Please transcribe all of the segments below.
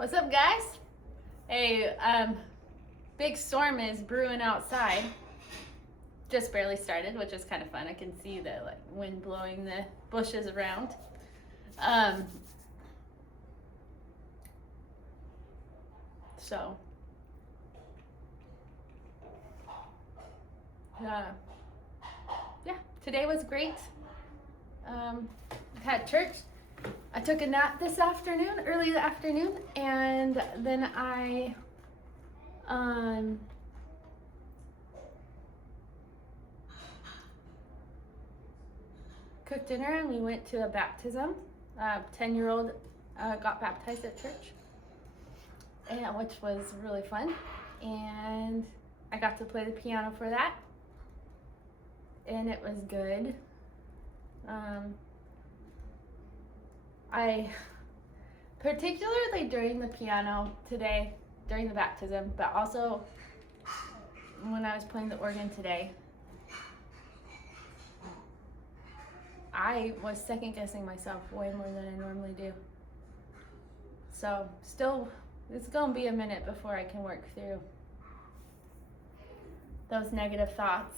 What's up, guys? A big storm is brewing outside. Just barely started, which is kind of fun. I can see the wind blowing the bushes around. So yeah, today was great. Had church. I took a nap this afternoon, early afternoon, and then I cooked dinner and we went to a baptism. 10-year-old got baptized at church, and which was really fun. And I got to play the piano for that, and it was good. I particularly during the piano today, during the baptism, but also when I was playing the organ today, I was second guessing myself way more than I normally do. So still, it's gonna be a minute before I can work through those negative thoughts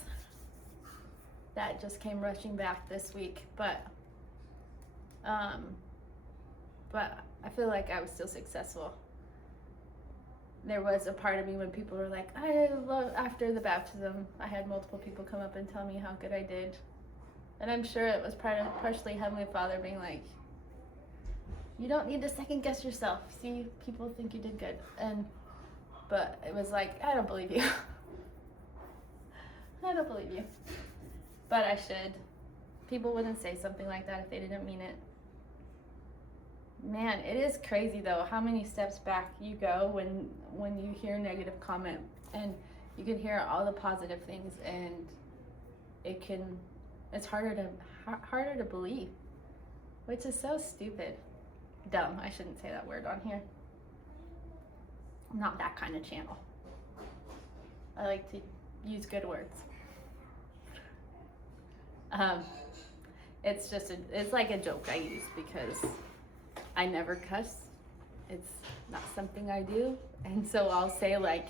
that just came rushing back this week, but I feel like I was still successful. There was a part of me when people were like, after the baptism, I had multiple people come up and tell me how good I did. And I'm sure it was partially Heavenly Father being like, you don't need to second guess yourself. See, people think you did good. But it was like, I don't believe you. I don't believe you. But I should. People wouldn't say something like that if they didn't mean it. Man, it is crazy though how many steps back you go when you hear negative comment, and you can hear all the positive things, and it's harder to believe, which is so stupid. Dumb. I shouldn't say that word on here. I'm not that kind of channel. I like to use good words. It's like a joke I use because I never cuss. It's not something I do. And so I'll say, like,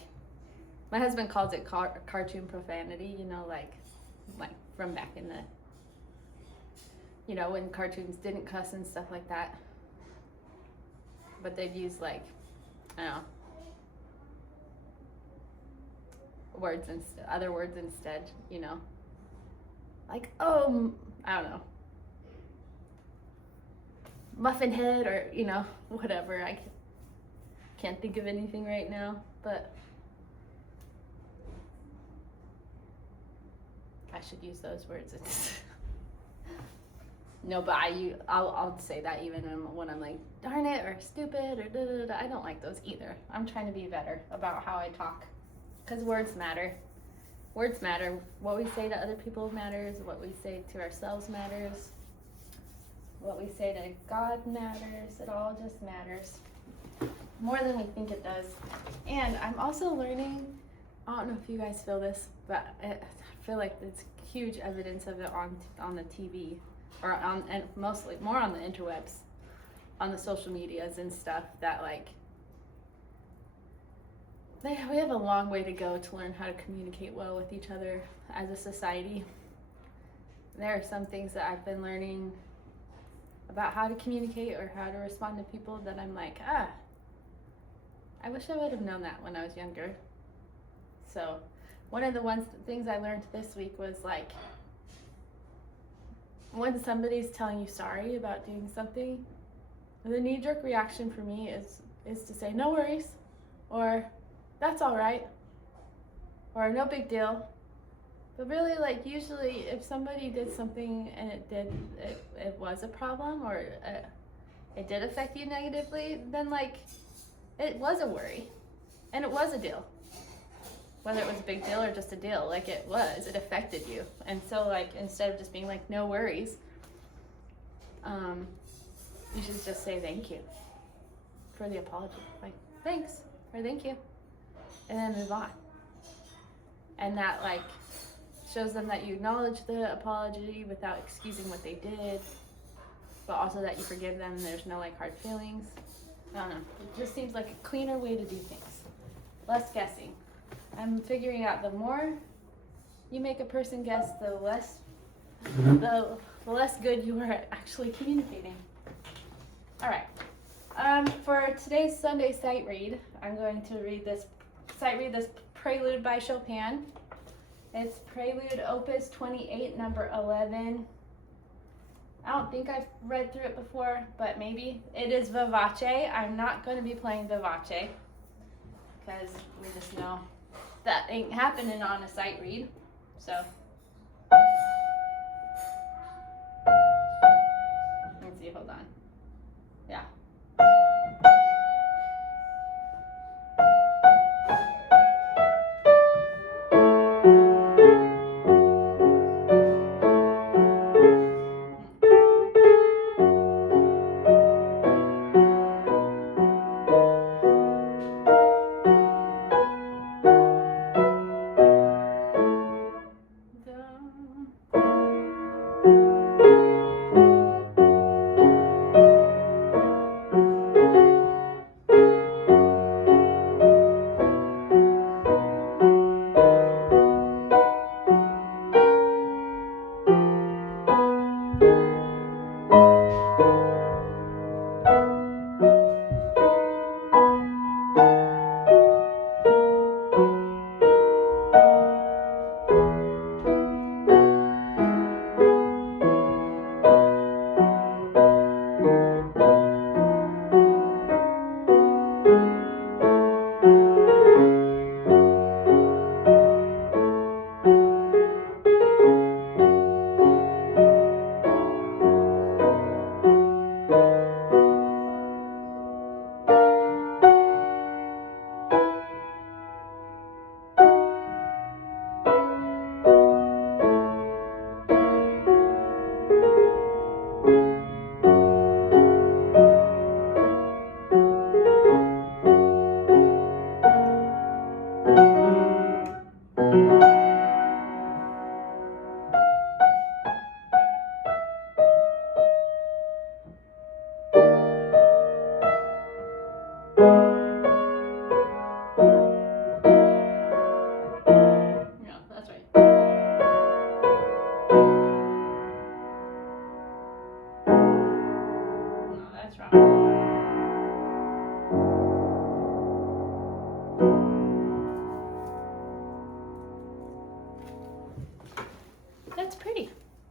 my husband calls it cartoon profanity, like from back in the, when cartoons didn't cuss and stuff like that. But they'd use, like, I don't know, other words instead, like, oh, I don't know, muffin head, or whatever. I can't think of anything right now, but I should use those words. No, but I'll say that even when I'm like, darn it, or stupid, or da da da. I don't like those either. I'm trying to be better about how I talk, because words matter. Words matter. What we say to other people matters. What we say to ourselves matters. What we say to God matters. It all just matters more than we think it does. And I'm also learning, I don't know if you guys feel this, but I feel like it's huge evidence of it on the TV, and mostly more on the interwebs, on the social medias and stuff, that like we have a long way to go to learn how to communicate well with each other as a society. There are some things that I've been learning about how to communicate or how to respond to people that I'm like, I wish I would have known that when I was younger. So one of the things I learned this week was, like, when somebody's telling you sorry about doing something, the knee-jerk reaction for me is to say no worries, or that's all right, or no big deal. But really, like, usually if somebody did something and it was a problem, or it did affect you negatively, then, like, it was a worry and it was a deal. Whether it was a big deal or just a deal, like, it affected you. And so, like, instead of just being like, no worries, you should just say thank you for the apology. Like, thanks, or thank you. And then move on. And that, like, shows them that you acknowledge the apology without excusing what they did, but also that you forgive them and there's no, like, hard feelings. I don't know. It just seems like a cleaner way to do things. Less guessing. I'm figuring out the more you make a person guess, the less good you are at actually communicating. All right. For today's Sunday sight read, I'm going to sight read this Prelude by Chopin. It's Prelude Opus 28, number 11. I don't think I've read through it before, but maybe. It is vivace. I'm not going to be playing vivace because we just know that ain't happening on a sight read. So let's see, hold on. Yeah. No, that's right. No, that's wrong. That's pretty.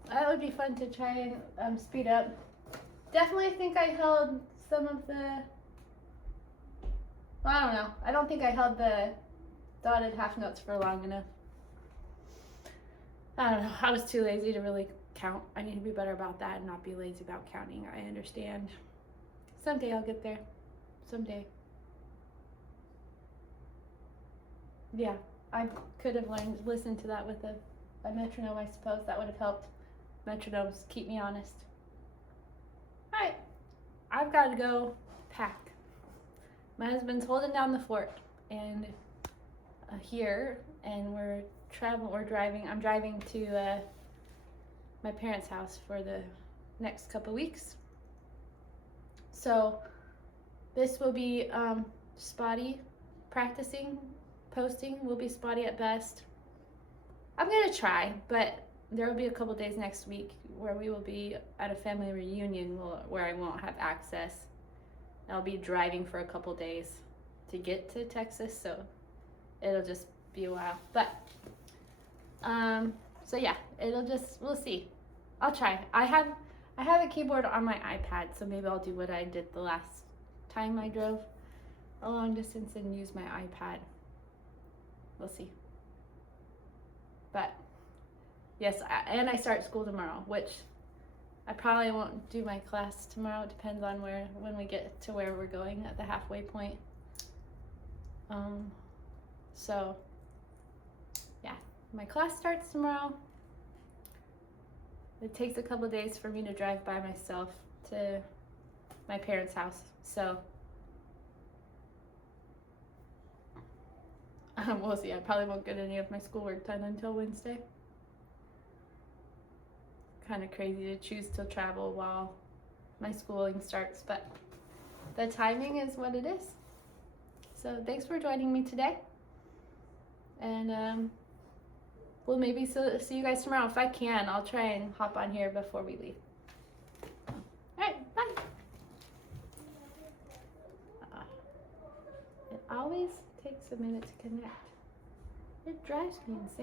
That would be fun to try and speed up. Definitely think I held some of the, well, I don't know. I don't think I held the dotted half notes for long enough. I don't know. I was too lazy to really count. I need to be better about that and not be lazy about counting. I understand. Someday I'll get there. Someday. Yeah, I could have listened to that with a metronome, I suppose. That would have helped. Metronomes keep me honest. All right, I've got to go pack. My husband's holding down the fort and here, and we're driving. I'm driving to my parents' house for the next couple weeks. So this will be spotty. Practicing, posting will be spotty at best. I'm gonna try, but there will be a couple days next week where we will be at a family reunion where I won't have access. I'll be driving for a couple days to get to Texas, so it'll just be a while. But so yeah, we'll see. I'll try. I have a keyboard on my iPad, so maybe I'll do what I did the last time I drove a long distance and use my iPad. We'll see. But yes, and I start school tomorrow, which I probably won't do my class tomorrow. It depends on when we get to where we're going at the halfway point. So yeah, my class starts tomorrow. It takes a couple days for me to drive by myself to my parents' house. So we'll see. I probably won't get any of my schoolwork done until Wednesday. Kind of crazy to choose to travel while my schooling starts, but the timing is what it is. So thanks for joining me today. And we'll maybe see you guys tomorrow. If I can, I'll try and hop on here before we leave. All right, bye. It always takes a minute to connect. It drives me insane.